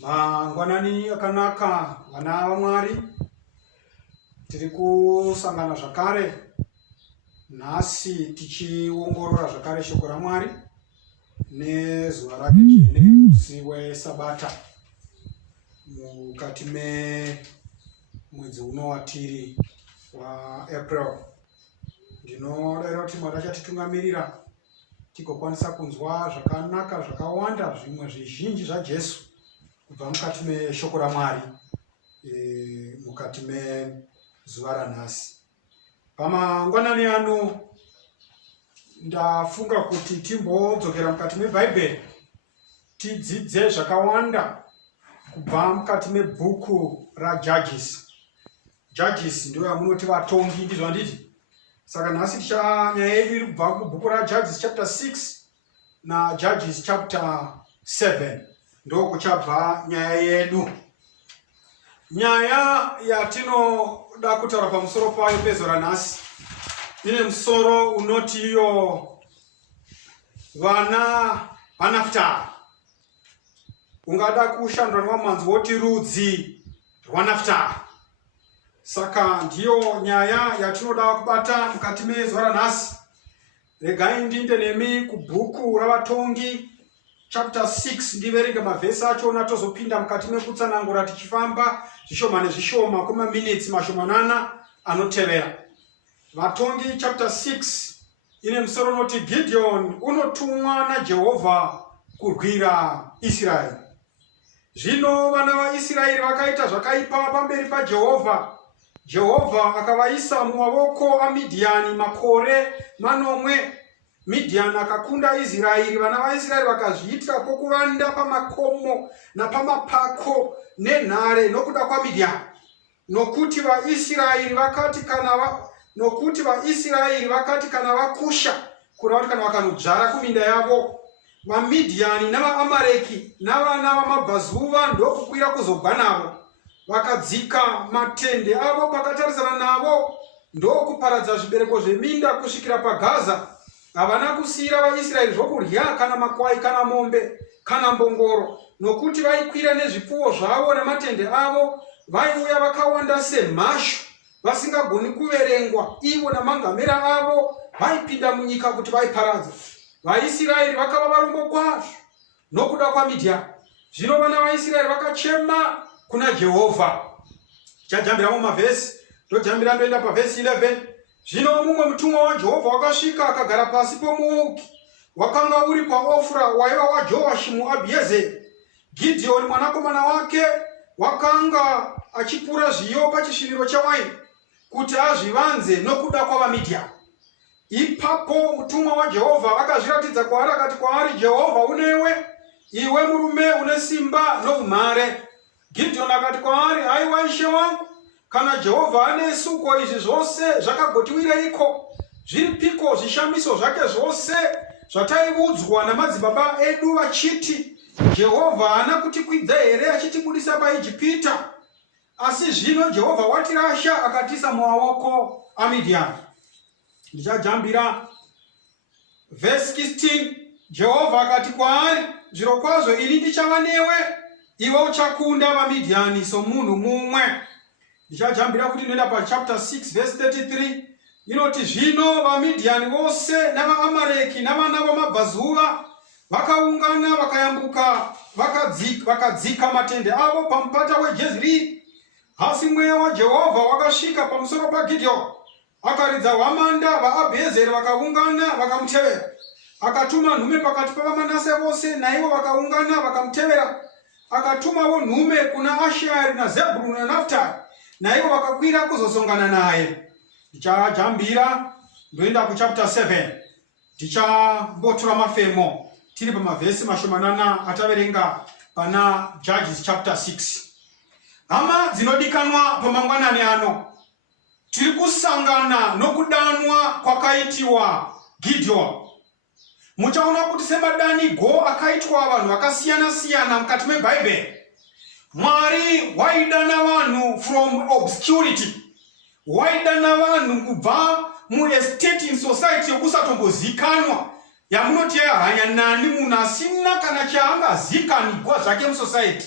Mangwanani akanaka vana vaMwari, tiri kusangana zvakare nhasi tichiongorora zvakare shoko raMwari nezuva rake dzvene, musi weSabata mukati memwedzi uno watiri waApril. Ndinoda kuti Mwari achatitungamirira tigokwanisa kunzwa zvakanaka zvakawanda, zvimwe zvizhinji zvaJesu kubva mukati meshoko raMwari mukati mezuva ranhasi. Pamangwanani ano ndafunga kuti timbodzokera mukati meBhaibheri tidzidze zvakawanda kubva mukati mebhuku raJudges. Judges ndiyo yamunoti vatongi, ndizvo handiti? Saka nhasi nyaya yedu iri kubva kubhuku raJudges chapter 6 naJudges chapter 7 ndo kuchabva nyaya yedu. Nyaya yatinoda kutaura pamusoro payo pezo ranhasi ine musoro unoti iyo vana vaNafutari. Ungada kushandura nevamanzi woti rudzi rwaNafutari. Saka ndiyo nyaya yatinoda kubata mukati mezuva ranhasi. Regai ndinde nemi kubhuku ravatongi chapter 6 ndiverenge mavhesi achona tozopinda mukati mekutsanangura tichifamba zvishoma nezvishoma kwemaminitsi mashomanana anotevera. Vatongi chapter 6 ine musoro unoti Gideon unotumwa naJehovha kurwira Israeri. Zvino vana vaIsraeri vakaita zvakaipa pamberi paJehovha. Jehovha akavaisa mumavoko aMidhiani makore manomwe. Midhiani akakunda Israeri, vana vaIsraeri vakazviitira pokuvanda pamakomo napamapako nenhare nokuda kwaMidhiani. Nokuti vaIsraeri vakati kana vakusha, kureva kuti kana vakanodzvara kuminda yavo, vaMidhiani navaAmareki navana vamabvazuva ndokukwira kuzogwa navo. Vakadzika matende avo pakatarisana navo, ndokuparadza zvibereko zveminda kusvikira paGaza. Havana kusiyira vaIsraeri zvokudya, kana makwai, kana mombe, kana mbongoro, nokuti vaikwira nezvipfuwo zvavo namatende avo. Vaiuya vakawanda semhashu, vasingagoni kuverengwa. Ivo namangamera avo vaipinda munyika kuti vaiparadza. VaIsraeri vakava varombo kwazvo nokuda kwaMidhiani. Zvino vana vaIsraeri vakachema kuna Jehovha. Tichajambiramo mavhesi, tojambira ndoenda pavhesi 11. Zvino mumwe mutumwa waJehovha wakasvika akagara pasi pomuouki wakanga uri paOfra waiva waJoashi muAbhiezeri. Gidheoni mwanakomana wake wakanga achipura zviyo pachisviniro chawaini kuti azvivanze nokuda kwavaMidhiani. Ipapo mutumwa waJehovha akazviratidza kwaari akati kwaari, Jehovha unewe, iwe murume une simba noumhare. Gidheoni akati kwaari, haiwa ishe wangu, kana Jehovha anesu, ko izvi zvose zvakagotiwireiko? Zviripiko zvishamiso zvake zvose zvataiudzwa namadzibaba edu vachiti, Jehovha haana kutikwidza here achitibudisa paIjipita? Asi zvino Jehovha watirasha akatiisa mumaoko aMidhiani. Ndichajambira vhesi 16. Jehovha akati kwaari, zvirokwazvo ini ndichava newe, iwe uchakunda vaMidhiani somunhu mumwe. Ndichajambira kuti noenda pachapter 6 verse 33. Inoti zvino vaMidhiani vose navaAmareki navana vamabvazuva vakaungana vakayambuka vakadzika matende avo pamupata weJezreeri. Asi mweya waJehovha wakasvika pamusoro paGidheoni. Akaridza hwamanda, vaAbhiezeri vakaungana vakamutevera. Akatuma nhume pakati pavaManase vose, naivo vakaungana vakamutevera. Akatumawo nhume kuna Asheri naZebhuruni naNafutari, naivo vakakwira kuzosongana naye. Ndichajambira ndoenda kuchapter 7. Tichambotora mafemo tiri pamavhesi mashomanana ataverenga pana Judges chapter 6. Hama dzinodikanwa pamangwanani ano, tiri kusangana nokudanwa kwakaitiwa Gideoni. Muchaona kuti semadanigo akaitwa vanhu vakasiyana-siyana mukati meBhaibheri. Mwari waidana vanhu from obscurity, waidana vanhu kubva muestate in society yokusatombozikanwa, yamunoti hanya nani munhu asina kana chaangazikanigwa zvake musociety.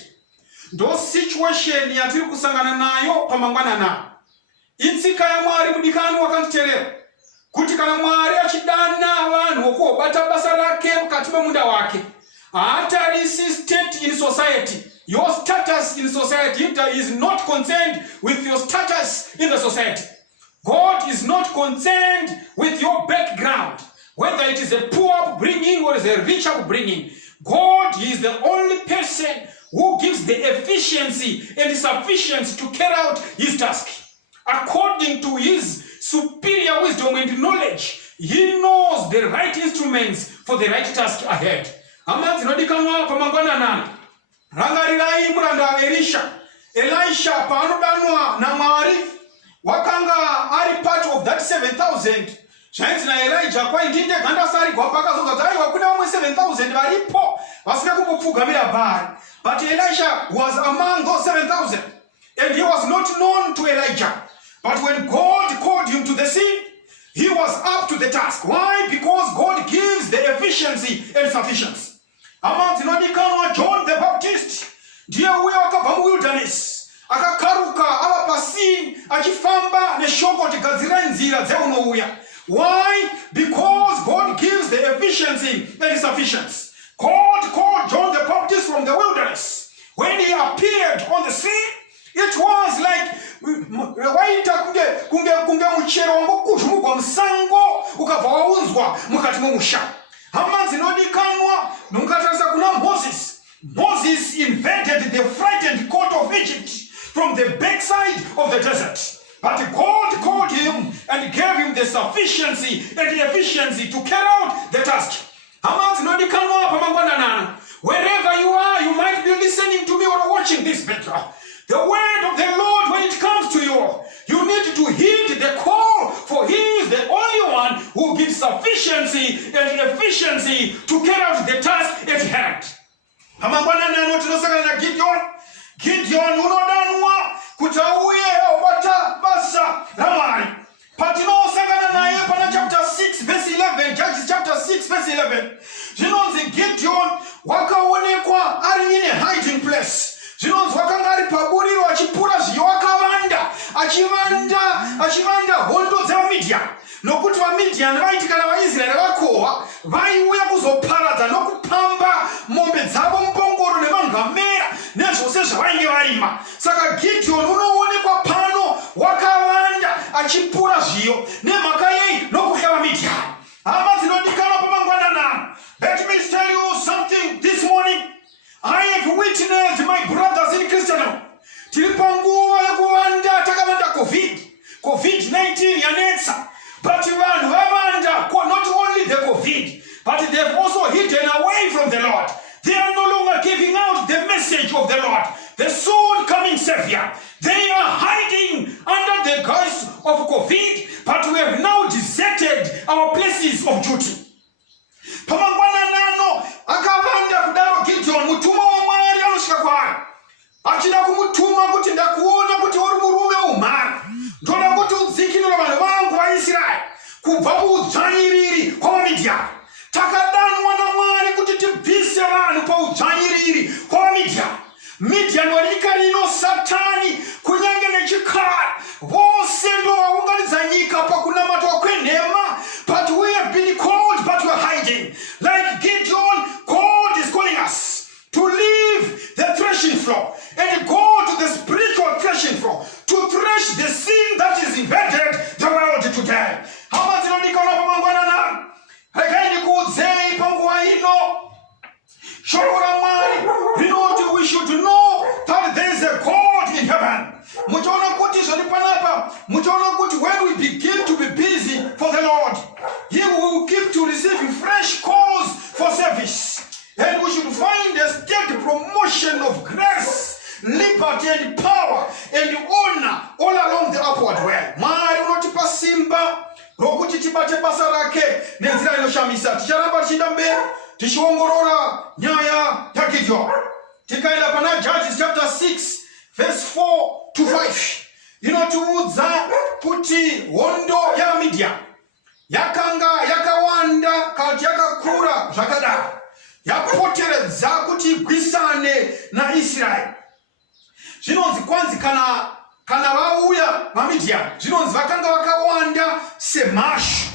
ndo situation yatiri kusangana nayo pamangwanana. Itsika ya Mwari mudikani wakanditerera kuti kana Mwari achidana vanhu wokubata basa rake mukati memunda wake, haatarisi state in society. Your status in society is not concerned with your status in the society. God is not concerned with your background, whether it is a poor upbringing or is a rich upbringing. God is the only person who gives the efficiency and sufficiency to carry out his task. According to his superior wisdom and knowledge, he knows the right instruments for the right task ahead. Amanzi nodikanwa pamangwana nani. Rangarirai muranda Elisha panodanwa na Mwari wakanga ari part of that 7,000. Zvainzi na Elijah kwa indinde ganda sari kwa paka zongadzai wakuna wamwe 7,000 varipo vasina kumbopfugamira Baal. But Elisha was among those 7,000, and he was not known to Elijah. But when God called him to the scene, he was up to the task. Why? Because God gives the efficiency and sufficiency. Amanzi nodikanwa John the Baptist ndiye uya wakabva wilderness akakaruka ava pasini achifamba neshoko tigadzira nzira dzeunouya. Why? Because God gives the efficiency and sufficiency. God called John the Baptist from the wilderness. When he appeared on the scene, it was like waita kunge muchero wangokuzhumugwa musango ukabva waunzwa mukati momusha. Hamanzi nodikanwa nungatarisa kuna Moses. Moses invaded the frightened court of Egypt from the backside of the desert. But God called him and gave him the sufficiency and the efficiency to carry out the task. Hamanzi nodikanwa pamangwanana. Wherever you are, you might be listening to me or watching this video. The word of the Lord, when it comes to you, you need to heed the call, for he is the only one who gives sufficiency and efficiency to carry out the task at hand. Pamangwanana notinosangana na Gideon. Gideon unodanwa kutauye obata basa ramari. Patino sangana naye pana chapter 6 verse 11, Judges chapter 6 verse 11. Zvinonzi Gideon wakaonekwa ari in a hiding place. Zvinonzi wakanga ari paburiro achipura zviyo wakavanda achivanda hondo dzavaMidhiani. Nokuti vaMidhiani vaiti kana vaIsraeri vakohwa vaiuya kuzoparadza nokupamba mombe dzavo mupongoro nemangamera nezvose zvavainge varima. Saka Gideon unoonekwa pano wakavanda achipura zviyo nemhaka yei nokutya vaMidhiani. Hama dzinodikanwa pamangwanana. Let me tell you something this morning. I have witnessed my brothers in Christendom. Tiri panguva yekuvanda takavanda COVID-19 yanetsa. But vanhu vavanda, not only the COVID, but they have also hidden away from the Lord. They are no longer giving out the message of the Lord, the soon coming Savior. They are hiding under the guise of COVID, but we have now deserted our places of duty. Pamangwanano akavanda kudaro Gideon mutuma wa Mwari anosvika kwaari. Achida kumutuma kuti ndakuona kuti uri murume umhara. Ndoda kuti udzikirire vanhu vangu vaIsraeri kubva kuudzvanyiriri kwavaMidhiani. Takadanwa naMwari kuti tibvise vanhu paudzvanyiriri kwavaMidhiani. Midhiani wenyika rino Satani kunyange nechikara vose ndo vaunganidza nyika pakunamatwa kwenhema. But we have been called, but we are hiding. Like Gideon, God is calling us to leave the threshing floor and go to the spiritual threshing floor to thresh the sin that is invaded the world today. How much we should know that there is a God in heaven. When we begin to be busy for the Lord, He will keep to receiving fresh calls for service. And we should find a steady promotion of grace, liberty and power and honor all along the upward way. Mwari unotipa simba rokuti tibate basa rake nenzira inoshamisa. Ticharamba tichida mberi tichiongorora nyaya ya Gideon. Tikaenda pana Judges chapter 6 verse 4 to 5. Inotiudza kuti hondo ya Midian yakanga yakawanda kati yakakura zvakadaro. Yapoteredza kuti igwisane naIsraeri. zvinonzi kwanzi kana vauya vaMidiani zvinonzi vakanga vakawanda semhashi.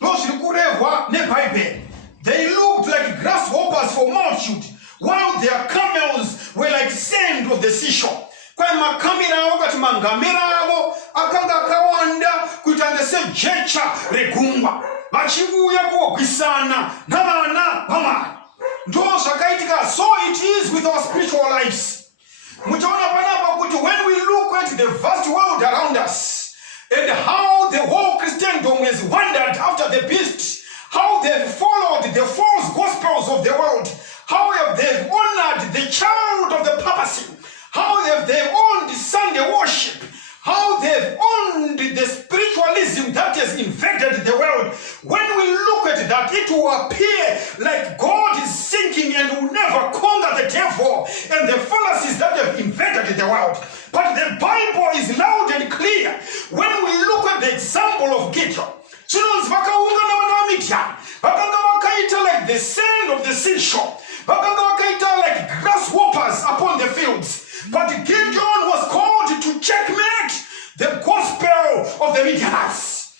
Ndo zviri kurehwa neBhaibheri. They looked like grasshoppers for multitude, while their camels were like sand of the seashore. Kwai makamera avo kati mangamera avo akanga akawanda kuita sejecha regungwa, vachiuya kuogwisana navana vaMwari. Ndo zvakaitika. So it is with our spiritual lives. Muchaona panapa kuti when we look at the vast world around us and how the whole Christendom has wandered after the beast, how they've followed the false gospels of the world, how they've honored the child of the papacy, how they've owned Sunday worship, how they've owned the spiritualism that has invaded the world. When we look at that, it will appear like God is sinking and will never conquer the devil and the fallacies that have invaded the world. But the Bible is loud and clear. When we look at the example of Gideon, like the sand of the seashore, like grasshoppers upon the fields. But Gideon was called to checkmate the gospel of the Midianites.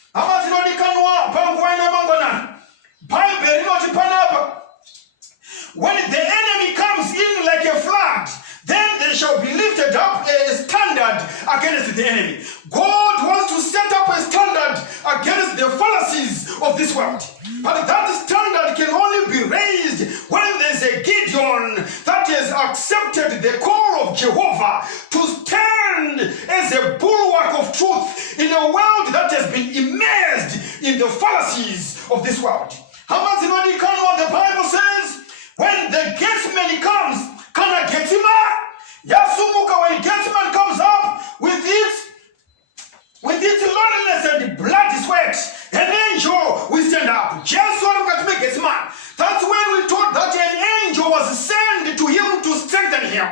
When the enemy comes in like a flood, then they shall be lifted up a standard against the enemy. God wants to set up a standard against the fallacies of this world. But that standard can only be raised when there's a Gideon that has accepted the call of Jehovah to stand as a bulwark of truth in a world that has been immersed in the fallacies of this world. The Bible says, when the Gethsemane comes, Kana Getima, Yasumuka, when Gethsemane comes up with its loneliness and bloody sweat, an angel will stand up. That's when we thought that an angel was sent to him to strengthen him.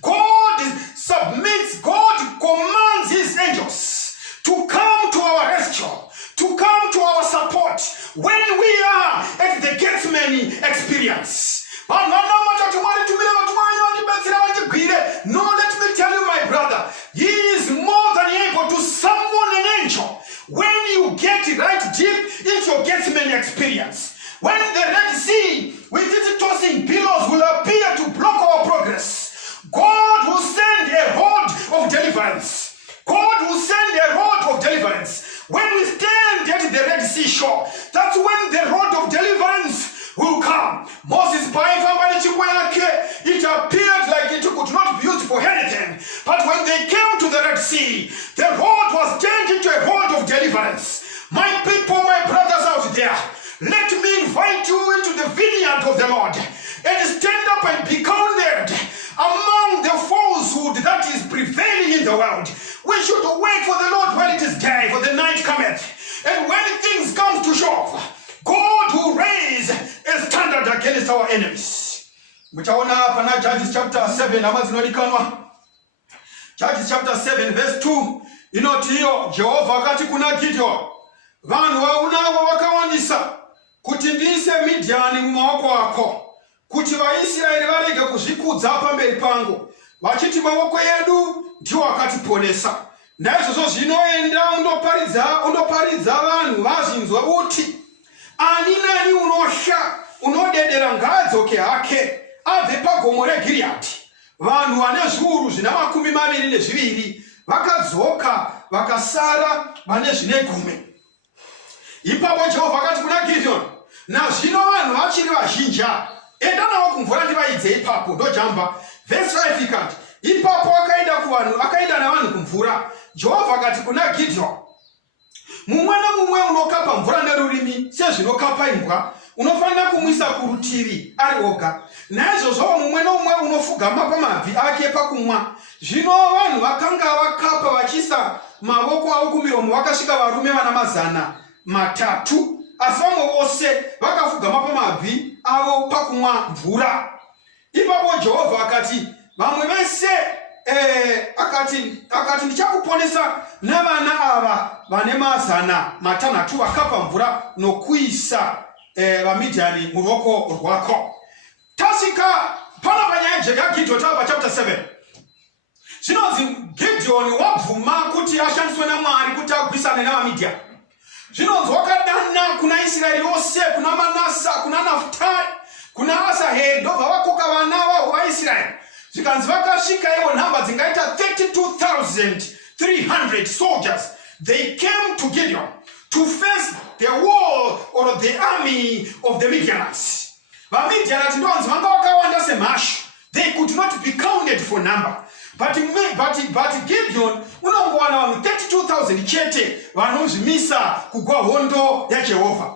God submits, God commands his angels to come to our rescue, to come to our support when we are at the Gethsemane experience. No, let me tell you, my brother, he is more than able to summon an angel when you get right deep into your Gethsemane experience. When the Red Sea with its tossing billows will appear to block our progress, God will send a rod of deliverance. God will send a rod of deliverance. When we stand at the Red Sea shore, that's when the rod of deliverance will come. Moses, it appeared like it could not be used for anything. But when they came to the Red Sea, the rod was changed into a rod of deliverance. My people, my brothers out there, let me invite you into the vineyard of the Lord and stand up and be counted among the falsehood that is prevailing in the world. We should wait for the Lord when it is day, for the night cometh. And when things come to show, God will raise a standard against our enemies. Judges chapter 7, Judges chapter 7 verse 2. Inotiyo Jehovah akati kuna Gideon, vanhu vaunavo vakawandisa kuti ndiise Midiani mumaoko ako, kuti vaIsraeri varege kuzvikudza pamberi pangu, vachiti maoko edu ndiwo akatiponesa. Naizvozvo zvinoenda undoparidza vanhu vazvinzwa uti, ani nani unosha unodedera ngaadzoke hake abve pagomo reGiriati. Vanhu vane zviuru zvina 22 vakadzoka vakasara vane zvine 10. Ipapo Jehovha akati kuna Gideon, nazvino vanhu vachiri vazhinji, enda navo kumvura ndivaidze ipapo. Ndojamba verse 5 ikati, ipapo akaenda navanhu kumvura. Jehovha akati kuna Gideon, mumwe nomumwe unokapa mvura nerurimi sezvinokapa imbwa, unofanira kumwisa kurutivi ari oga. Naizvozvo mumwe nomumwe unofugama pamabvi ake pakumwa. Zvino vanhu vakanga vakapa vachiisa mavoko avo kumiromo vakasvika varume vana 300, asi vamwe vose vakafugama pamabvi avo pakumwa mvura. Ipapo Jehovha akati, vamwe vese akati ndichakuponesa navana ava vane 600 vakapa mvura nokuisa vaMidiani muruoko rwako. Tasika pana panyaya yaGideon chapter 7. Zvinonzi Gideon wabvuma kuti ashandiswe naMwari kuti agwisane navaMidhiani. Zvinonzi wakadana kuna Israeri yose, kuna Manase, kuna Naftali, kuna Asaheri, ndobva vakoka vana vavo vaIsraeri. Zvikanzi vakasvika ivo nhamba dzingaita 32,300 soldiers. They came to Gideon to face the war or the army of the Midianites. VaMidianite ndonzi vanga vakawanda semhashu. They could not be counted for number. But Gideon unongowana vanhu 32,000 chete vanozvimisa kugwa hondo yaJehovha.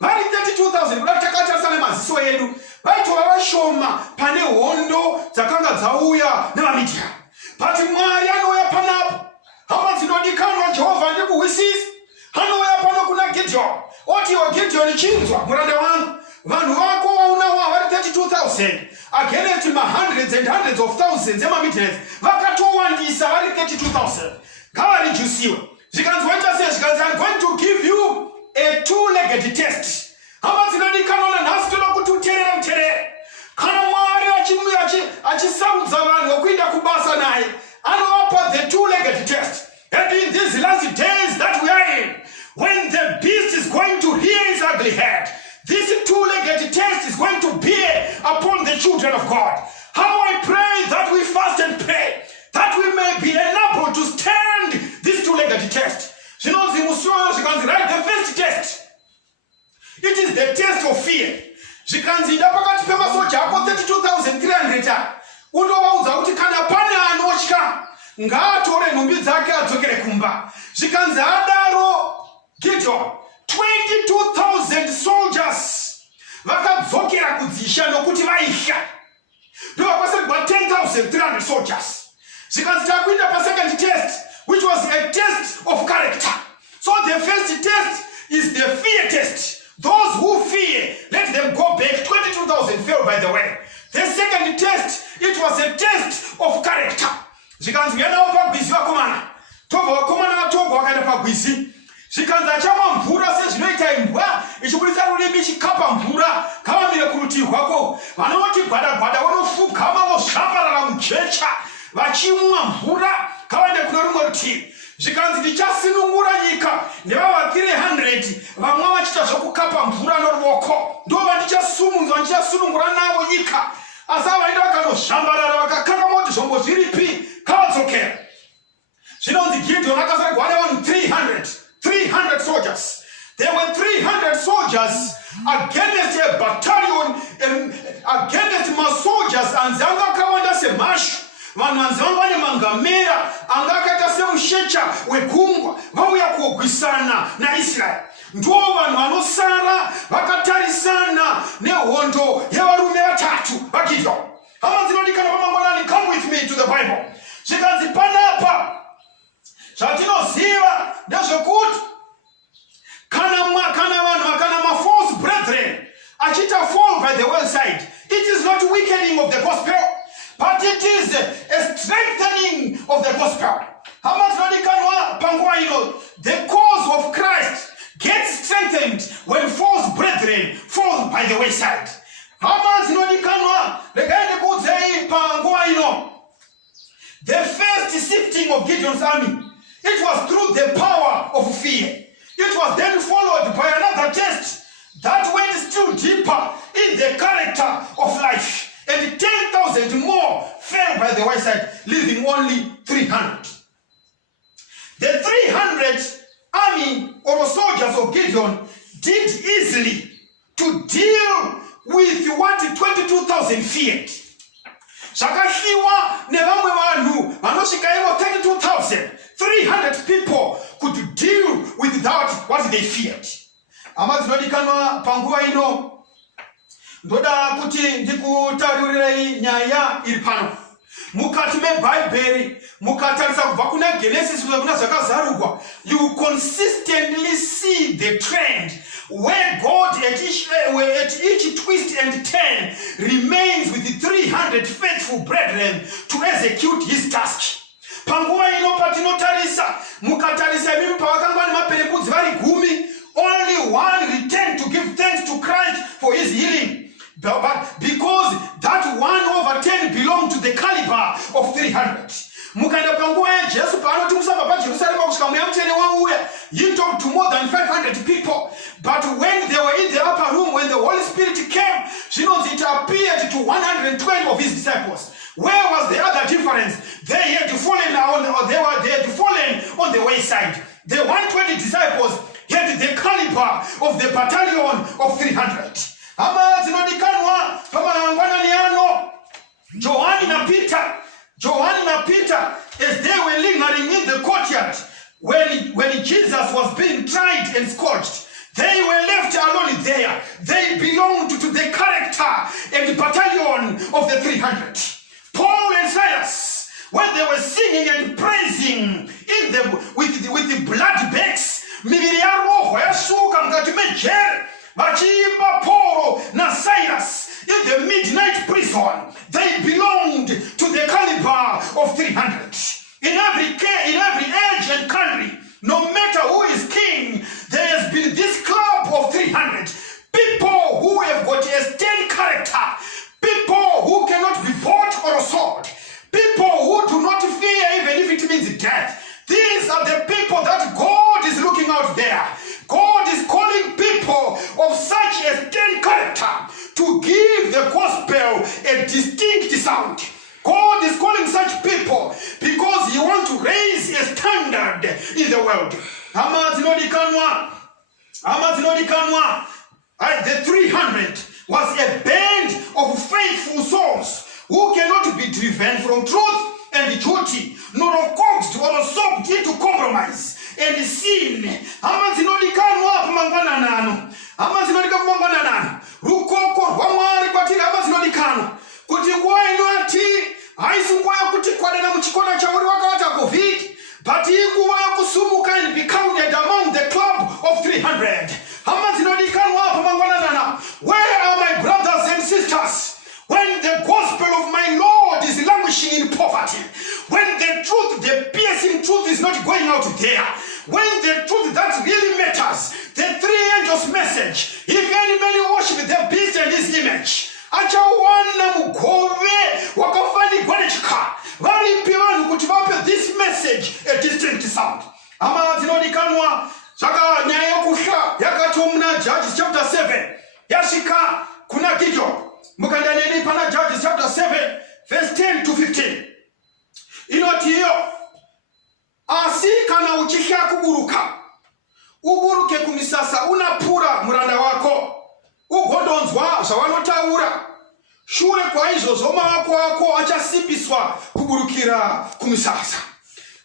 Vari 32,000 kuda takatarisa nemaziso edu vaitova vashoma pane hondo dzakanga dzauya navaMidhiani. But Mwari anouya panapo. Hama dzinodikanwa Jehovha ndikuwisisa. Anouya pano kuna Gideon. Oti iwe Gideon chinzwa muranda wangu. Vanhu vako vaunawa vari 32,000 against hundreds and hundreds of thousands emaMidianites vakatowandisa vari 32,000. Ngavarijusiwe. Zvikanzi waita sei? Zvikanzi I'm going to give you a two-legged test. Hama dzinodikanwa nhasi toda kuti uterere muterere. Kana Mwari achisarudza vanhu vokuinda kubasa naye, anovapa the two-legged test. And in these last days that we are in, when the beast is going to rear his ugly head, this two-legged test is going to be upon the children of God. How I pray that we fast and pray, that we may be enabled to stand this two-legged test. She knows the first test. It is the test of fear. She can see the pakati pemasoja ako 32,300. Unovaudza kuti kana pane anotya ngaatore nhumbi dzake adzokere kumba. Zvikanzi adaro Gideon 22,000 soldiers vakadzokera kudzisha nokuti vaisha. Ndovakasegwa 10,300 soldiers. Zvikanzi takuinda pasecond test, which was a test of character. So the first test is the fear test. Those who fear, let them go back. 22,000 fell, by the way. The second test, it was a test of character. Zvikanzi vanawo pagwizi vakomana. Tobva vakomana vatogwa vakaenda pagwizi. Zvikanzi achamwa mvura sezvinoita imbwa ichibudisa rurimi ichikapa mvura kavamire kurutivi rwako. Vanoti gwada-gwada vanofugama vozvambarara mujecha vachimwa mvura kavaende kuno rumwe rutivi. Zvikanzi ndichasunungura nyika nevava 300 vamwe vachita zvokukapa mvura noruoko. Ndova ndichasunungura navo nyika. Asi vaenda vakanozvambarara vakakanda moti zvombo zviripi kavadzokera. Zvinonzi Gideon akasagwa nevanhu 300 soldiers. There were 300 soldiers against a battalion, against my soldiers, and zanga kawanda semhashu. Vanhu vanzanga vane mangamera anga akaita semushecha wegungwa vauya kuogwisana naIsraeri. Ndo vanhu vanosara vakatarisana nehondo yevarume vatatu vaGideon. Hama dzinodikana pamangwanani, come with me to the Bible. Zvikanzi panapa zvatinoziva ndezvekuti kana ma-false brethren achita fall by the wayside, it is not weakening of the gospel, but it is a strengthening of the gospel. The cause of Christ gets strengthened when false brethren fall by the wayside. The first sifting of Gideon's army, it was through the power of fear. It was then followed by another test that went still deeper in the character of life. And 10,000 more fell by the wayside, leaving only 300. The 300 army or soldiers of Gideon did easily to deal with what 22,000 feared. Zvakashiwa nevamwe vanhu vanosvika ivo 32,300 people could deal with that what they feared. Hama dzinodikanwa panguva ino, ndoda kuti ndikutaurirai nyaya iri pano. Mukati meBhaibheri mukatarisa kubva kuna Genesis kuna zvakazarurwa, you consistently see the trend where God at each twist and turn remains with the 300 faithful brethren to execute his task. Panguva ino patinotarisa, mukatarisa mimi pavakanga nemaperembudzi vari 10, only one returned to give thanks to Christ for his healing. But because that 1/10 belonged to the caliber of 300. mukanda panguwa ya Jesu paanoti musabva paJerusarema kusvika mweya mutsvene wauya, he talked to more than 500 people. But when they were in the upper room, when the Holy Spirit came, it appeared to 120 of his disciples. Where was the other difference? They had fallen on the wayside. The 120 disciples had the caliber of the battalion of 300. Ama zinodikanwa pamangwana niano John na Peter, as they were lingering in the courtyard when Jesus was being tried and scourged, they were left alone there. They belonged to the character and the battalion of the 300. Paul and Silas, when they were singing and praising with the blood bags, miviri ya roho yashuka mkati mejere, vachiimba Paul na Silas in the midnight prison. They belonged to the caliber of 300. In every age and country, no matter who is king, there has been this club of 300. People who have got a stern character. People who cannot be bought or sold. People who do not fear even if it means death. These are the people that God is looking out there. God is calling people of such a stern character to give the gospel a distinct sound. God is calling such people because he wants to raise a standard in the world. The 300 was a band of faithful souls who cannot be driven from truth and duty, nor coaxed or soaked into compromise and sin. Rukoko rwamwari kwatiri amazinodikanwa kuti nguwa ino ati haisi nguwa yokuti kwadana muchikona chauri wakawata COVID, but inguwa yokusumuka and be counted among the club of 300. Amazinodikanwa pamangwanana. Where are my brothers and sisters? When the gospel of my Lord is languishing in poverty, when the truth, the piercing truth is not going out there, when the truth that really matters, the three angels' message, if any man worship the beast and his image, achawana mugove wakafani gwanechika varipiwanu kuti vape this message a distinct sound. Ama zinodikanwa saka nyaya yokusha yakatumna Judges chapter 7 yashika kuna Gideon. Mukandaneni pana Judges chapter 7 verse 10 to 15. Inotiyo asi kana uchisha kuburuka uburuke kumisasa unapura muranda wako ugondonzwa zvavanotaura shure kwa izvozvo maoko ako achasimbiswa kuburukira kumisasa.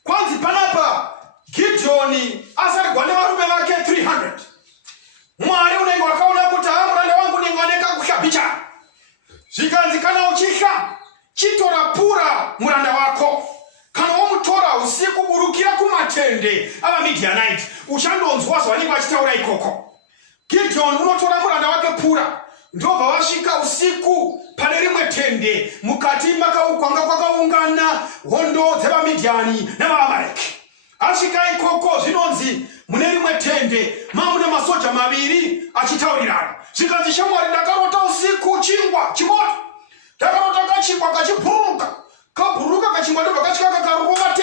Kwanzi panapa Gideoni asarigwa nevarume vake 300. Mwari unenge wakaona kuti muranda wangu ninganeka kushapicha. Zvikanzi kana uchisha chitora pura muranda wako. Kana wamutora usiku burukira kumatende ava Midianite uchandonzwa zvavanenge vachitaura ikoko. Gideon unotora muranda wake pura ndobva vasvika usiku pane rimwe tende mukati kwanga kwakaungana hondo dzevamidiani nevaamareki. Asvika ikoko zvinonzi mune rimwe tende mamune masoja maviri achitaurirana. Zvikanzi shamwari ndakarota usiku chingwa chimoto. Ndakarota kachingwa kachibhururuka. Kabhururuka kachingwa ndobva kasvika kakarova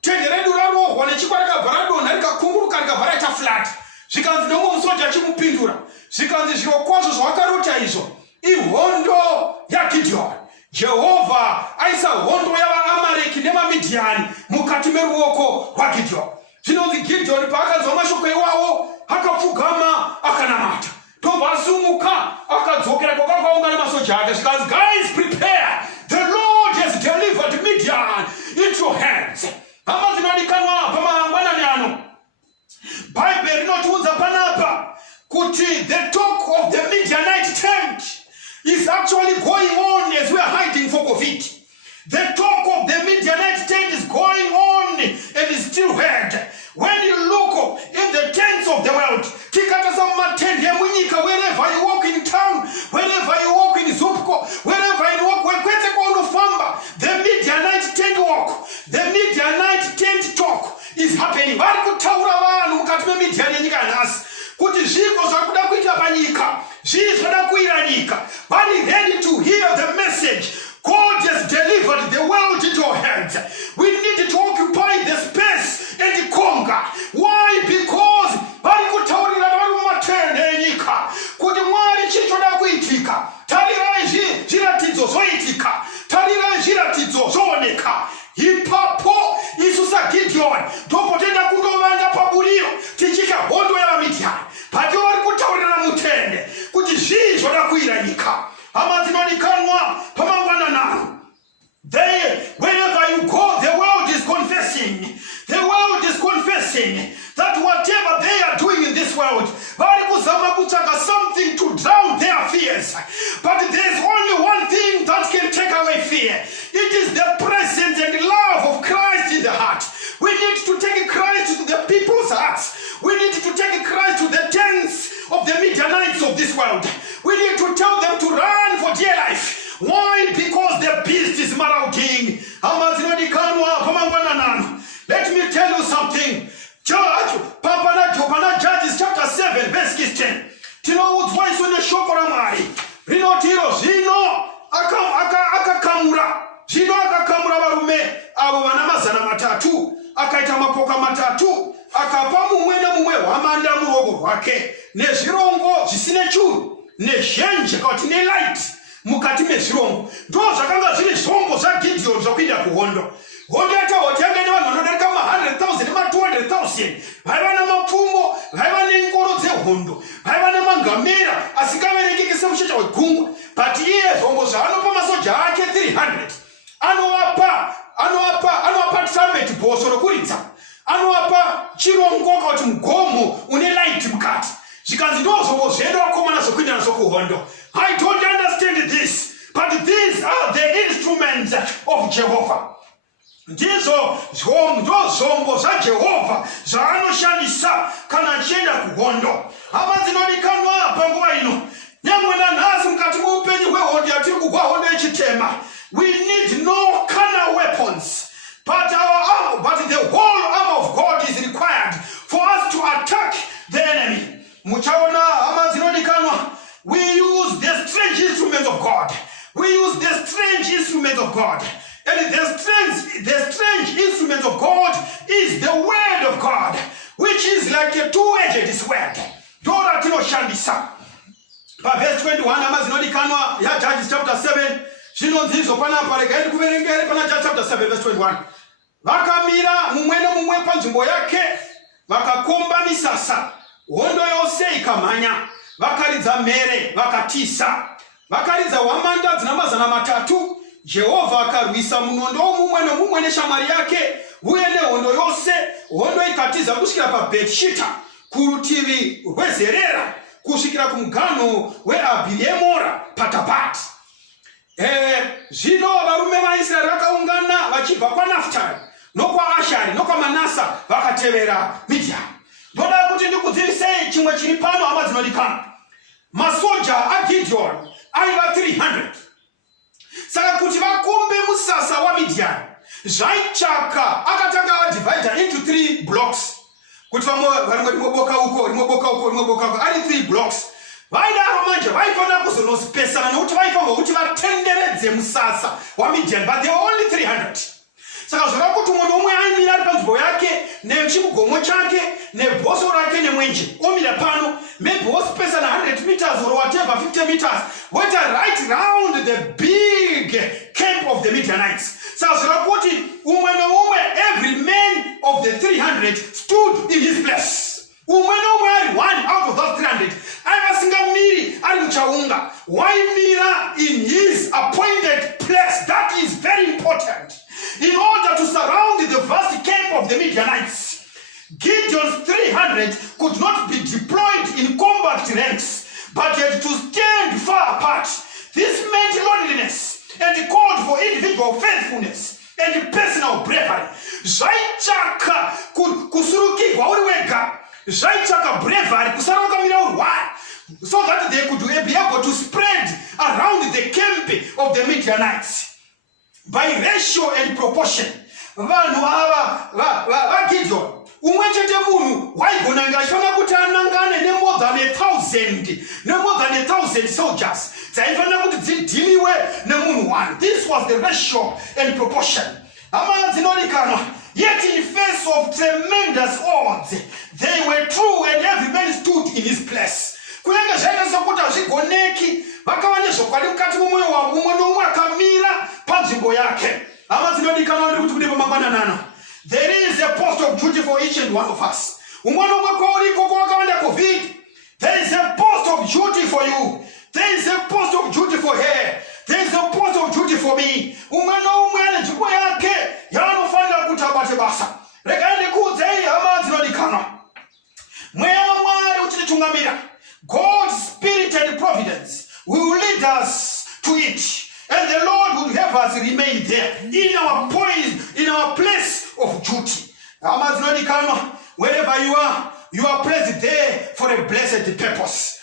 tende redu rarohwa nechingwa rakabva radonha rikakunguruka rikabva raita flat. Zvikanzi nomwe musoja achimupindura. Zvikanzi zvirokwazvo zvavakarota izvo ihondo yaGideoni. Jehovha aisa hondo yavaAmareki nevamidiani mukati meruoko rwaGideoni. Zvinonzi Gideoni paakanzwa mashoko iwawo akapfugama akanamata. Ndobva asumuka akadzokera kwakaungana masoja ake. Zvikanzi, guys, prepare, the Lord has delivered Midian into your hands. Hama zinodikanwa pamangwanani ano. Bible rinotiudza panapa kuti the talk of the Midianite tent is actually going on as we are hiding for COVID. The talk of the Midianite tent is going on and is still heard. When you look in the tents of the world, wherever you walk in town, wherever you walk in Zupko, wherever you walk, the Midianite tent walk, the Midianite tent talk is happening. Kuti zviko zvakuda kuita panyika, zvizvoda kuira nyika, vari ready to hear the message. God has delivered the world into your hands. ipapo isu saGideoni ndopotenda kundovanda pabuliro tichika hondo yavaMidhiani. But vari kutaurira mutende kuti zvii zvoda kuira nyika. Hama dzinodikanwa pamangwana nano. Wherever you go, the world is confessing. The world is confessing that whatever they are doing in this world, vari kuzama kutsvaka something to drown their fears. But there's only one thing that can take away fear. It is the presence and love of Christ in the heart. We need to take Christ to the people's hearts. We need to take Christ to the tents of the Midianites of this world. We need to tell them to run for dear life. Why? Because the beast is marauding. Let me tell you something. Judges chapter 7 verse 16. Tinoudzwa isu neshoko raMwari rinotiro zvino akakamura varume avo vana mazana matatu, akaita mapoka matatu, akapa mumwe nemumwe hwamanda muruoko rwake nezvirongo zvisine churu nezhenje kuti nelight mukati mezvirongo. Ndo zvakanga zviri zvombo zvaGideoni zvakuenda kuhondo. Hondo yatahoti yanga ine vanhu vanodarika ma100,000 nema200,000 vaiva namapfumo, vaiva nengoro dzehondo, vaiva nemangamera asikaverekeki semuchecha wegungwa. But iye zvombo zvaanopa masoja ake 300 anowapa trumpet bhoso rokuridza, anowapa chirongo kuti mugomo une light mukati. Zvikanzi ndo zvombo zvedu vakomana zvokuenda nazvo kuhondo. I don't understand this, but these are the instruments of Jehovah. Ndizo zvombo zvaJehovha zvaanoshandisa kana achienda kuhondo. Hama dzinodikanwa panguva ino, nyangwe nanhasi mukati muupenyu hwehondo yatiri kugwa, hondo yechitema, we need no carnal weapons, but the whole arm of God is required for us to attack the enemy. Muchaona hama dzinodikanwa, we use the strange instruments of God. We use the strange instruments of God. And the strange instrument of God is the word of God, which is like a two-edged sword. Dora tinoshandisa. Pa verse 21 amazinodikanwa ya Judges chapter 7. Zvinonzizo panapa regai kuverengere pana Judges chapter 7 verse 21. Vakamira mumwe nemumwe panzvimbo yake, vakakomba misasa, hondo yose ikamhanya, vakaridza mhere, vakatisa, vakaridza hwamanda dzina mazana matatu. Jehovha akarwisa munondo mumwe nomumwe neshamwari yake, uye nehondo yose. Hondo ikatiza kusvikira paBhetshita kurutivi rweZerera kusvikira kumugano weAbhiemora paTabhati. Zvino varume vaIsraeri vakaungana vachibva kwaNafutari nokwaAshari nokwaManasa vakatevera Midhiani. Ndoda kuti ndikudzivisei chimwe chiri pano, hama dzinodikanwa. Masoja aGideoni aiva 300. Saka kuti vakombe musasa waMidhiani, zvaichaka akatanga adivhaidha into 3 blocks. Kuti vamwe rimboboka uko ari 3 blocks. Vaidaro manje vaifana kuzonosipesana nokuti vaifamba kuti vatenderedze musasa waMidhiani, but they were only 300. Saka zvava kuti umwe nomwe aimira ari panzvimbo yake nechimugomo chake nebhoso rake nemwenje, omira pano, maybe wosipesana 100 meters or whatever, 50 meters, went right round the big camp of the Midianites. Saka zvava kuti umwe nomwe, every man of the 300 stood in his place. Umwe nomwe ari one out of those 300 aivasingamiri ari muchaunga, waimira in his appointed place. That is very important. In order to surround the vast camp of the Midianites, Gideon's 300 could not be deployed in combat ranks, but had to stand far apart. This meant loneliness and called for individual faithfulness and personal bravery. Zvaichaka kusurukirwa uri wega, zvaichaka bravery kusarukamira uri one, so that they could be able to spread around the camp of the Midianites. By ratio and proportion, vanhu ava vaGideoni, umwe chete munhu waigonanga achifana kuti anangane nemore than 1,000 soldiers dzaifana kuti dzidhiliwe nemunhu one. This was the ratio and proportion. Hama dzinodikanwa, yet in face of tremendous odds, they were true and every man stood in his place. Kunenge zvaita sokuti hazvigoneki, vakava nezvokwadi mukati mumwoyo wavo, umwe nomumwe akamira panzvimbo yake. Hama dzinodikanwa ndiri kuti duty for each and one of us. There is a post of duty for you. There is a post of duty for her. There is a post of duty for me. God's spirit and providence will lead us to it. And the Lord will help us remain there in our place of duty. Wherever you are placed there for a blessed purpose.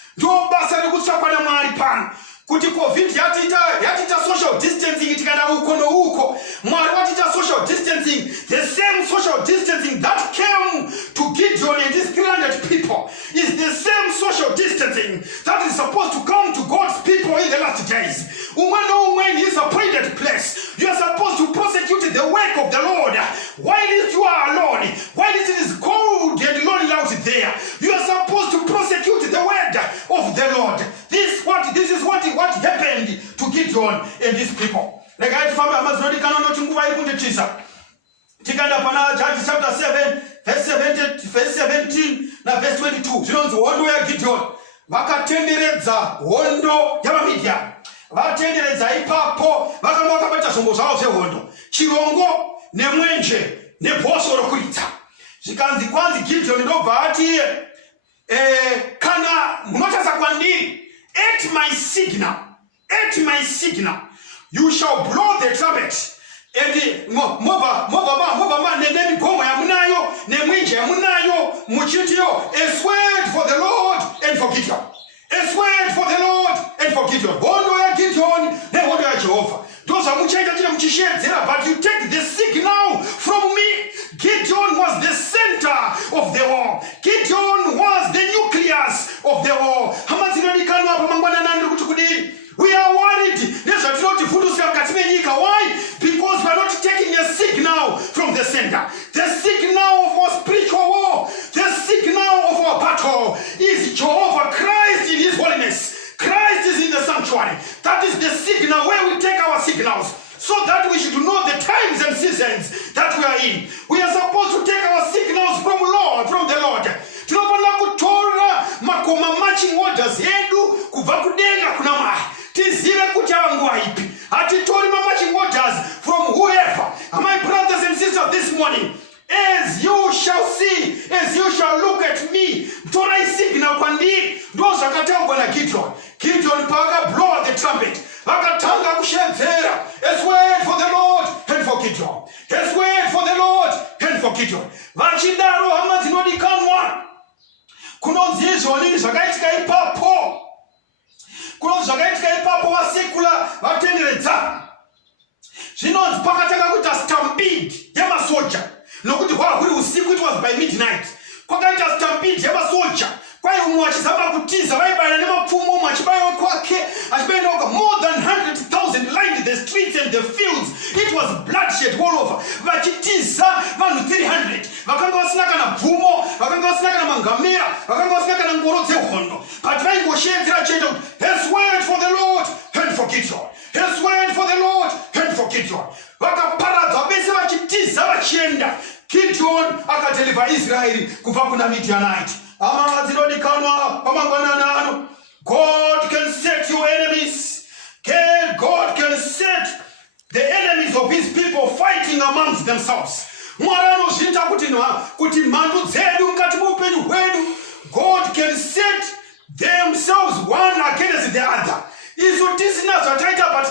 Kuti COVID yatita social distancing itikana uko no uko. Mwari watita social distancing, the same social distancing that came to Gideon and his 300 people is the same social distancing that is supposed to come to God's people in the last days. When he is appointed place, you are supposed to prosecute the work of the Lord. While you are alone, while it is cold and lonely out there, you are supposed to prosecute the word of the Lord. This is what happened to Gideon and his people. Judges chapter 7, verse 17 na verse 22. Zvinonzi hondo ya Gideon vakatenderedza hondo yavaMidhiani. Vatenderedza ipapo vakanga vakabata zvombo zvavo zvehondo, chirongo nemwenje nebhosvo rokuridza. Zvikanzi kwanzi Gideon ndobva ati kana munotarisa kwandiri, at my signal, you shall blow the trumpet. And mova nemigomo yamunayo nemwenje yamunayo muchitiyo, a sword for the Lord and for Gideon. A sword for the Lord and for Gideon. Hondo ya Gideon nehondo ya Jehovah. Those are muchaita china muchishedzera, but you take the signal from me. Gideon was the center of the war. Gideon was the nucleus of the war. We are worried. Why? Because we are not taking a signal from the center. The signal of our spiritual war, the signal of our battle is Jehovah Christ in his holiness. Christ is in the sanctuary. That is the signal where we take our signals, so that we should know the times and seasons that we are in. We are supposed to take our signals from the Lord. Tinopanda kutora makoma marching orders yedu kubva kudenga kuna Mwari. Tizive kuti nguva ipi. Hatitori marching orders from whoever. My brothers and sisters, this morning, as you shall see, as you shall look at me, tora signal kwandiri. Ndo zvakataurwa naGideon. Gideon paka blow the trumpet. Vakatanga kushedzera. A word for the Lord and for Gideon. A word for the Lord and for Gideon. Vachidaro hama dzinodikanwa. Kunonzi izvoni zvakaitika ipapo. Vasekula vatenderedza. Zvinonzi pakatanga kuita stampede yemasoja. Nokuti hwahuri usiku, it was by midnight. Kwakaita stampede yemasoja. Kwai umwe achizama kutiza vaibaya nemapfumo, umwe achibaiwa kwake, achibaenda more than 100,000 lined the streets and the fields. It was bloodshed all over. Vachitiza vanhu 300. Vakanga vasina kana bvumo, vakanga vasina kana mangamera, vakanga vasina kana ngoro dzehondo. But vaingoshedzera chete kuti his word for the Lord and for Gideon. His word for the Lord and for Gideon. Vakaparadza vese vachitiza vachienda. Gideon akadeliver Israel kubva kuna Midianite. God can set your enemies. God can set the enemies of his people fighting amongst themselves. God can set themselves one against the other. But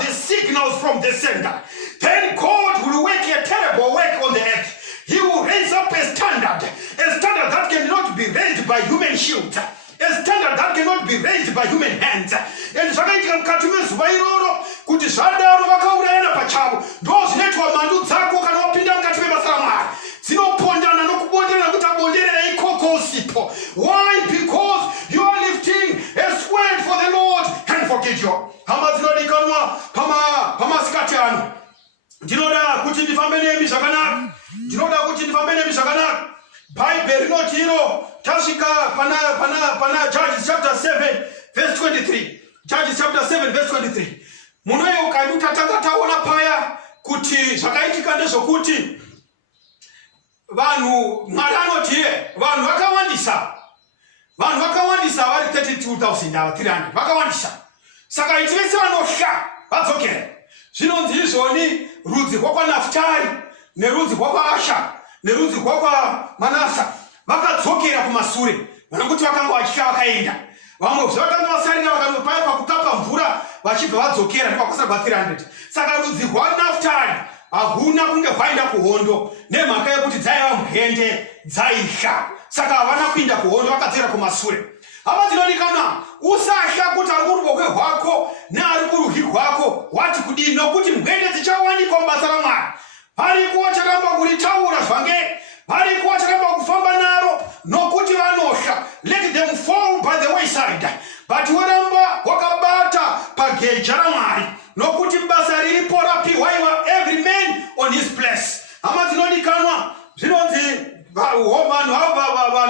the signals from the center. Then God will work a terrible work on the earth. He will raise up a standard that cannot be raised by human shield, a standard that cannot be raised by human hands. And zvakaitika mukati mezuva iroro kuti zvadaro vakaurayana pachavo, ndo zvinoitwa mhandu dzako kana wapinda mukati mebasa raMwari. Dzinopondana nokubonderana kuti abonderera ikoko usipo. Why? Because you are lifting a sword for the Lord and for Gideon. Hama dzinodikanwa pamasikati ano. Ndinoda kuti ndifambe nemi zvakanaka. Bible rinoti iro tasvika pana Judges chapter 7 verse 23. Judges chapter 7 verse 23. Munoyeuka utatanga taona paya kuti zvakaitika ndezvokuti vanhu Mwari anoti vanhu vakawandisa vari 32,300 vakawandisa. Saka itivese vanosha vadzokere. Zvinonzi izvoni rudzi rwakwaNafutari nerudzi rwakwaAsha nerudzi rwakwaManase vakadzokera kumashure vanongokuti vakanga vachitya vakaenda. Vamwe vakanga vasarira vakanopaya pakukapa mvura vachibva vadzokera nepakwasarwa 300. Saka rudzi rwaNafutari hakuna kunge kwaenda kuhondo nemhaka yekuti dzaiva muhende dzaisha. Saka havana kuinda kuhondo vakadzokera kumashure. Hava dzinodikanwa usasha kuti ari kuruboshwe rwako neari kurudyi rwako wati kudini, nokuti mhende dzichawanikwa mubasa raMwari. Variko vacharamba kuritaura zvange, variko vacharamba kufamba naro nokuti vanosha. Let them fall by the wayside. But waramba wakabata pageja raMwari nokuti basa riripo rapiwa every man on his place. Hama dzinodikanwa zvinonzi vanhu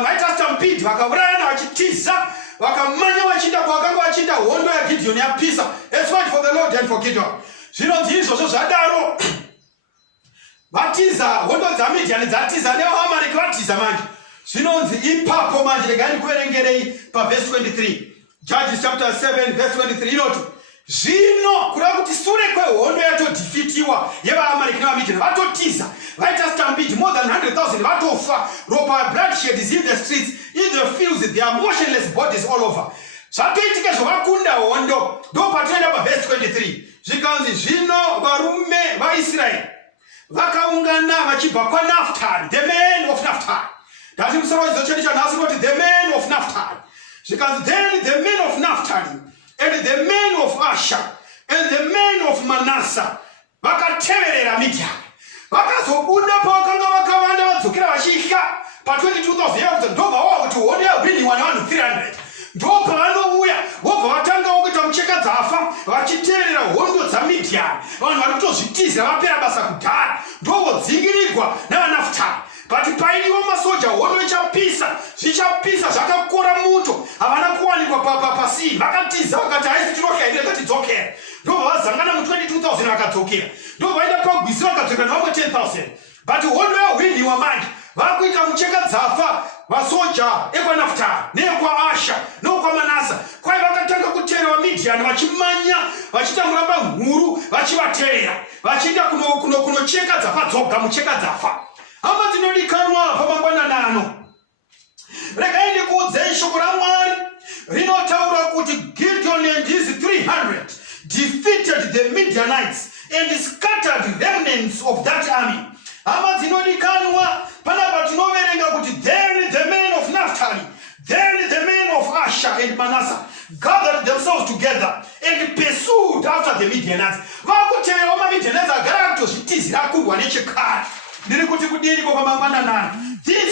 vaita stampede vakaurayana vachitiza vakamanya vachienda kwavakanga vachienda hondo yaGidheoni yapisa. Let's fight for the Lord and for Gideon. Zvinonzi izvozvo zvadaro vatiza hondo dzaMidhiani dzatiza nevaAmareki vatiza manje. Zvinonzi ipapo manje regai ndikuverengerei paverse 23. Judges chapter 7 verse 23 inoti zvino kureva kuti sure kwehondo yatodhifitiwa yevaAmareki nevaMidhiani vatotiza vaita stampede, more than 100,000 vatofa, ropa bloodshed is in the streets, in the fields, there are motionless bodies all over. Zvatoitika zvavakunda hondo. Ndo patinoenda paverse 23 zvikanzi zvino varume vaIsraeri vakaungana vachibva kwaNafutari, the men of Naphtali. Ndati musoro wadzidzo chedu chanhasi unoti the men of Naphtali. Zvikanzi then the men of Naphtali and the men of Asher and the men of Manasseh vakateverera Midhiani. Vakazobuda pavakanga vakavanda vadzokera vachitya pa22,000 yakuti ndobva wava kuti hondo yahwiniwa nevanhu 300. Ndobva vanouya vobva vatangawo kuita mucheka dzafa vachiteverera hondo dzaMidhiani. Vanhu vari kutozvitizira vapera basa kudhara ndovodzingirirwa navaNafutari. But painiwo masoja hondo ichapisa, zvichapisa zvakakora muto, havana kuwanikwa pasii. Vakatiza vakati haisi tinohyaira ngatidzokera. Ndobva vazangana mu22,000 vakadzokera. Ndobva vaenda pagwisi vakadzokera nevamwe 10,000. But hondo yahwiniwa manje vakuita mucheka dzafa vasoja ekwaNafutari neekwaAsha neekwaManase kwai vakatanga kutevera vaMidhiani vachimanya vachiita muramba mhuru vachivatevera vachienda kunocheka dzafa dzoga mucheka dzafa. Hama dzinodikanwa pamangwanani ano, regai ndikuudzei shoko raMwari rinotaura kuti Gideon and his 300 defeated the Midianites and scattered remnants of that army. Hama dzinodikanwa panapa tinoverenga kuti then the men of Naphtali, then the men of Asher and Manasseh gathered themselves together and pursued after the Midianites. Vakutevera vaMidianites agara kutozvitizira kundwa nechekare. These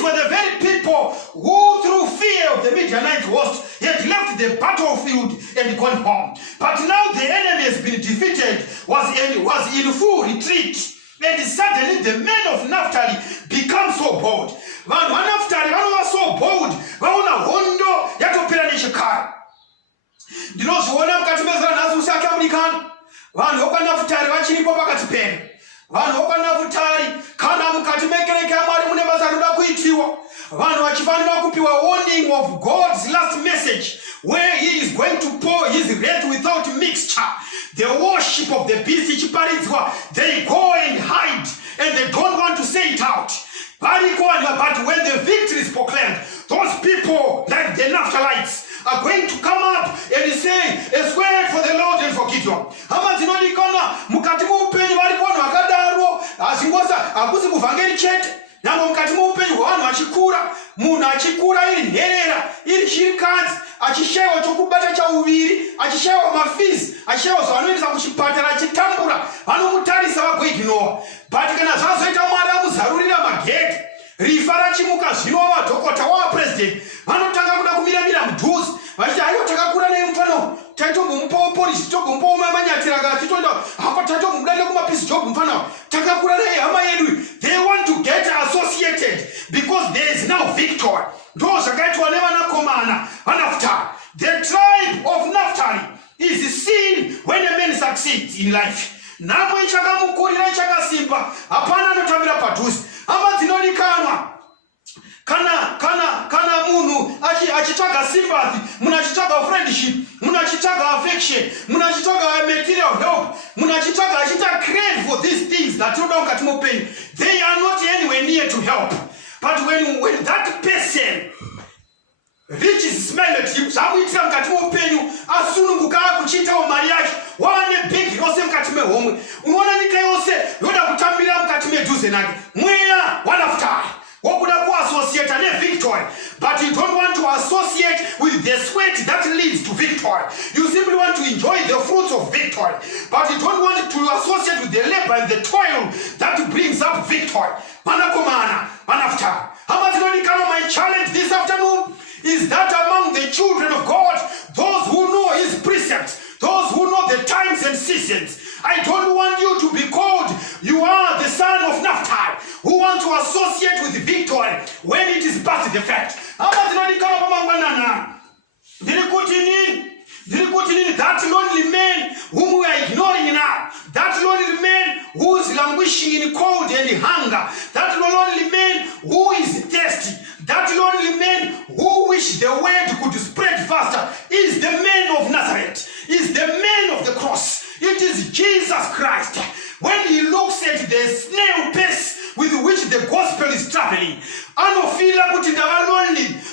were the very people who, through fear of the Midianite host, had left the battlefield and gone home. But now the enemy has been defeated, was in full retreat. And suddenly the men of Naphtali become so bold. Vanhu vaNafutari vanova so bold, vaona hondo yatopera nechekare. Ndinozviona mukati mezera nhasi usakamulikana. Vanhu vokwaNafutari vachiripo pakati penu. Vanhu vokwaNafutari kana mukati mekereke yaMwari mune basa rinoda kuitiwa. Vanhu vachifanira kupiwa warning of God's last message where he is going to pour his wrath without mixture. The worship of the beast ichiparidzwa, they go and hide and they don't want to say it out. But when the victory is proclaimed, those people like the Naphtalites are going to come up and say, swear for the Lord and for Gideon. Hama dzinodikanwa mukati muupenyu vari vanhu vakadaro hakusi kuvhangeri chete. Nyange mukati muupenyu hwavanhu vachikura, munhu achikura iri nherera, iri chirikadzi, achishayiwa chokubata chauviri, achishayiwa mafizi, achishayiwa zvavanoendesa kuchipatara achitambura, vanomutarisa vagoiginowa. But kana zvazoita Mwari amuzarurira magedhi, rifa rachimuka zvino wavadhokota wavapresident vanotanga kuda kumiramira mudhuze vachiti haiwa takakura nei mufano taitombomupavo polisi tombomupavo mamanyatira kana titoenda hapa taitombomudande kumapisi job mufano takakura nei hama yedu. They want to get associated because there is now victory. Ndo zvakaitwa nevanakomana vaNafutari. The tribe of Naphtali is seen when a man succeeds in life. Nhamo ichakamukurira ichakasimba, hapana anotambira padhuze. Hama dzinodikanwa munachitsvaga sympathy, munachitsvaga friendship, munachitsvaga affection, munachitsvaga material help, munachitsvaga achita crave for these things that you don't get pain. They are not anywhere near to help. But when that person reaches smile at him, zvamuitira mukati meupenyu, asununguka akuchiitawo mari yacho, wava nebhegi rose mukati mehomwe, unoona nyika yose yoda kutambira mukati medhuze nake, mweya wanafutari wokuda kuassociate nevictory, but you don't want to associate with the sweat that leads to victory. You simply want to enjoy the fruits of victory, but you don't want to associate with the labor and the toil that brings up victory. Manakomana, manafutari. My challenge this afternoon is that among the children of God, those who know his precepts, those who know the times and seasons, I don't want you to be called, you are the son of Naphtali, who want to associate with victory when it is past the fact. That lonely man whom we are ignoring now, that lonely man who is languishing in cold and hunger, that lonely man who is thirsty, that lonely man who wish the word could spread faster, is the man of Nazareth, is the man of the cross. It is Jesus Christ. When he looks at the snail pace with which the gospel is traveling,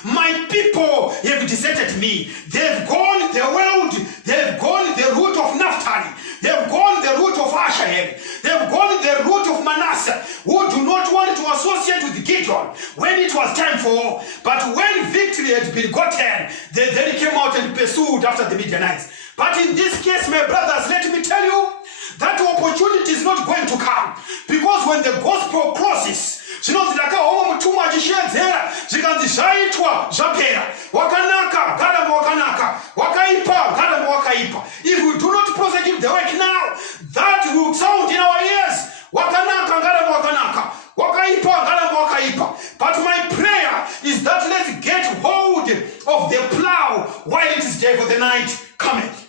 my people have deserted me. They've gone the world, they've gone the route of Naphtali, they've gone the route of Asher, they've gone the route of Manasseh, who do not want to associate with Gideon when it was time for war. But when victory had been gotten, they then came out and pursued after the Midianites. But in this case, my brothers, let me tell you, that opportunity is not going to come, because when the gospel crosses, mutumwa achishedzera zvikanzi zvaitwa zvapera, wakanaka garamba wakanaka, wakaipa garamba wakaipa. If we do not prosecute the work now, that will sound in our ears, wakanaka garamba wakanaka, wakaipa garamba wakaipa. But my prayer is that let's get hold of the plow while it is day, for the night cometh.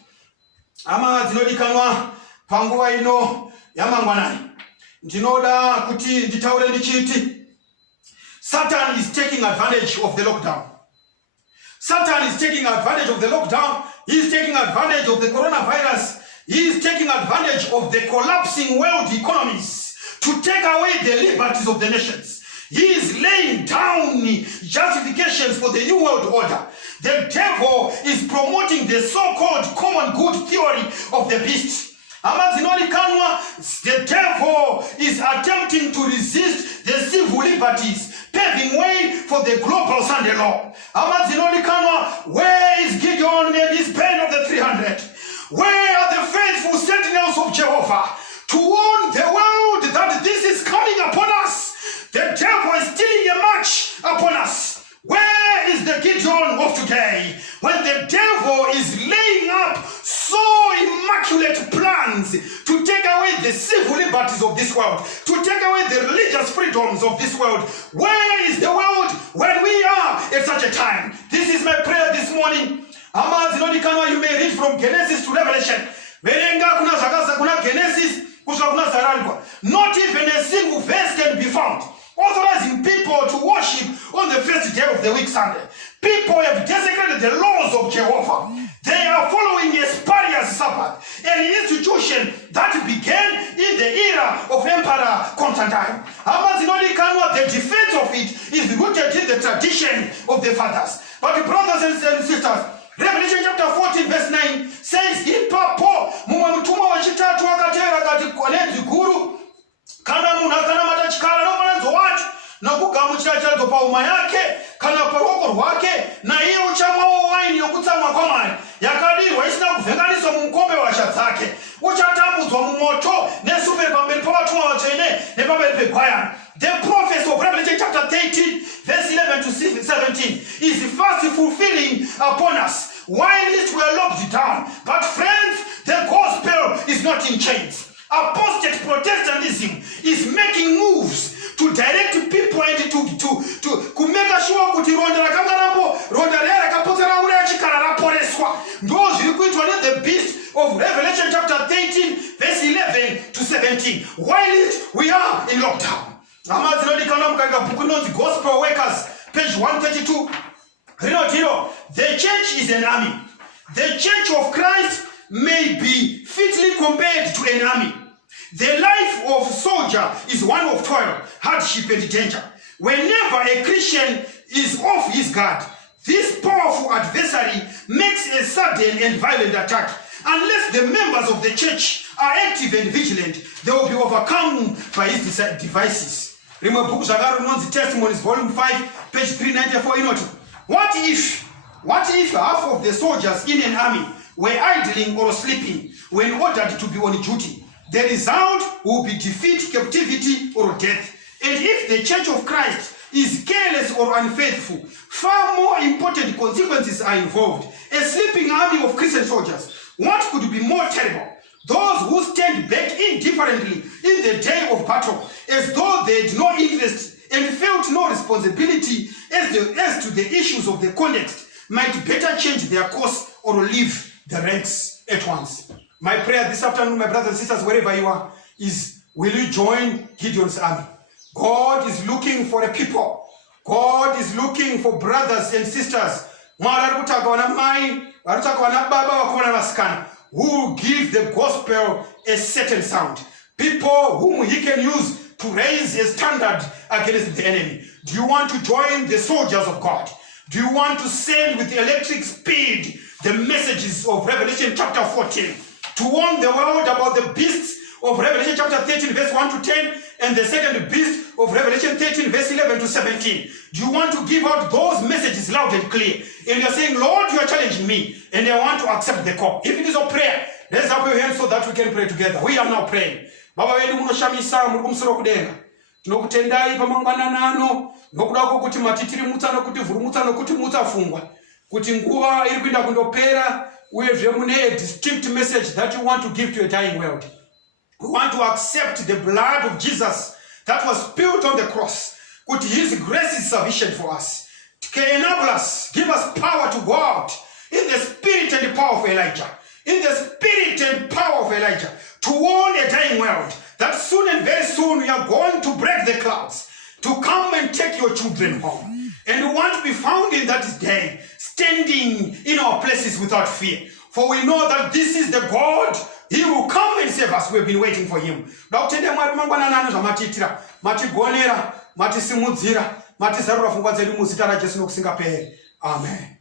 Ama dzinodikanwa panguva ino yamangwanani, ndinoda kuti nditaure ndichiti Satan is taking advantage of the lockdown. Satan is taking advantage of the lockdown. He is taking advantage of the coronavirus. He is taking advantage of the collapsing world economies to take away the liberties of the nations. He is laying down justifications for the new world order. The devil is promoting the so-called common good theory of the beast. The devil is attempting to resist the civil liberties, paving way for the global Sunday law. Where is Gideon and his band of the 300? Where are the faithful sentinels of Jehovah to warn the world that this is coming upon us? The devil is stealing a march upon us. Where is the Gideon of today, when the devil is laying up so immaculate plans to take away the civil liberties of this world, to take away the religious freedoms of this world? Where is the world when we are at such a time? This is my prayer this morning. You may read from Genesis to Revelation. Kuna Genesis, not even a single verse can be found authorizing people to worship on the first day of the week, Sunday. People have desecrated the laws of Jehovah. They are following a spurious Sabbath, an institution that began in the era of Emperor Constantine. The defense of it is rooted in the tradition of the fathers. But brothers and sisters, Revelation chapter 14 verse 9 says, Ipapo mumwe mutumwa wachitatu akatera kati kwanenzi guru, kana munhu akanamata chikara nomufananidzo wacho nokugamuchira chadzo pauma yake kana paruoko rwake, naiye uchamwawo waini yokutsamwa kwaMwari yakadirwa isina kuvhenganiswa mumukombe wehasha dzake. Uchatambudzwa mumoto nesupe pamberi pavatumwa vatsvene nepamberi pegwayana. The prophecy of Revelation chapter 13 verse 11 to 17 is fast fulfilling upon us while it were locked down. But friends, the gospel is not in chains. Apostate Protestantism is making moves to direct people and to make sure kuti ronda rakangarapo ronda rakapotsera uri achikara raporeswa. Those who quit the beast of Revelation chapter 13 verse 11 to 17 while we are in lockdown. Gospel Workers, page 132. The church is an army. The church of Christ may be fitly compared to an army. The life of a soldier is one of toil, hardship, and danger. Whenever a Christian is off his guard, this powerful adversary makes a sudden and violent attack. Unless the members of the church are active and vigilant, they will be overcome by his devices. Remember book Zagaronon's Testimonies, volume 5, page 394. Inoti. What if half of the soldiers in an army were idling or sleeping when ordered to be on duty? The result will be defeat, captivity, or death. And if the church of Christ is careless or unfaithful, far more important consequences are involved. A sleeping army of Christian soldiers. What could be more terrible? Those who stand back indifferently in the day of battle, as though they had no interest and felt no responsibility as to the issues of the context, might better change their course or leave the ranks at once. My prayer this afternoon, my brothers and sisters, wherever you are, is will you join Gideon's army? God is looking for a people. God is looking for brothers and sisters who will give the gospel a certain sound. People whom he can use to raise a standard against the enemy. Do you want to join the soldiers of God? Do you want to send with electric speed the messages of Revelation chapter 14 to warn the world about the beasts of Revelation chapter 13 verse 1 to 10 and the second beast of Revelation 13 verse 11 to 17? Do you want to give out those messages loud and clear? And you're saying, Lord, you are challenging me and I want to accept the call. If it is a prayer, let's up your hands so that we can pray together. We are now praying. Baba wedu munoshamisa muri kumusoro kudenga. Tinokutendai pamangwana ano nokudako kuti matitirimutsa nokuti vhurumutsa nokuti mutsafungwa kuti nguva iri kuenda kundopera uyezve mune a distinct message that you want to give to a dying world. We want to accept the blood of Jesus that was spilled on the cross. Kuti his grace is sufficient for us. To enable us, give us power to go out in the spirit and the power of Elijah. In the spirit and power of Elijah, to warn a dying world that soon and very soon we are going to break the clouds, to come and take your children home. And we want to be found in that day, standing in our places without fear. For we know that this is the God, he will come and save us. We've been waiting for him. Amen.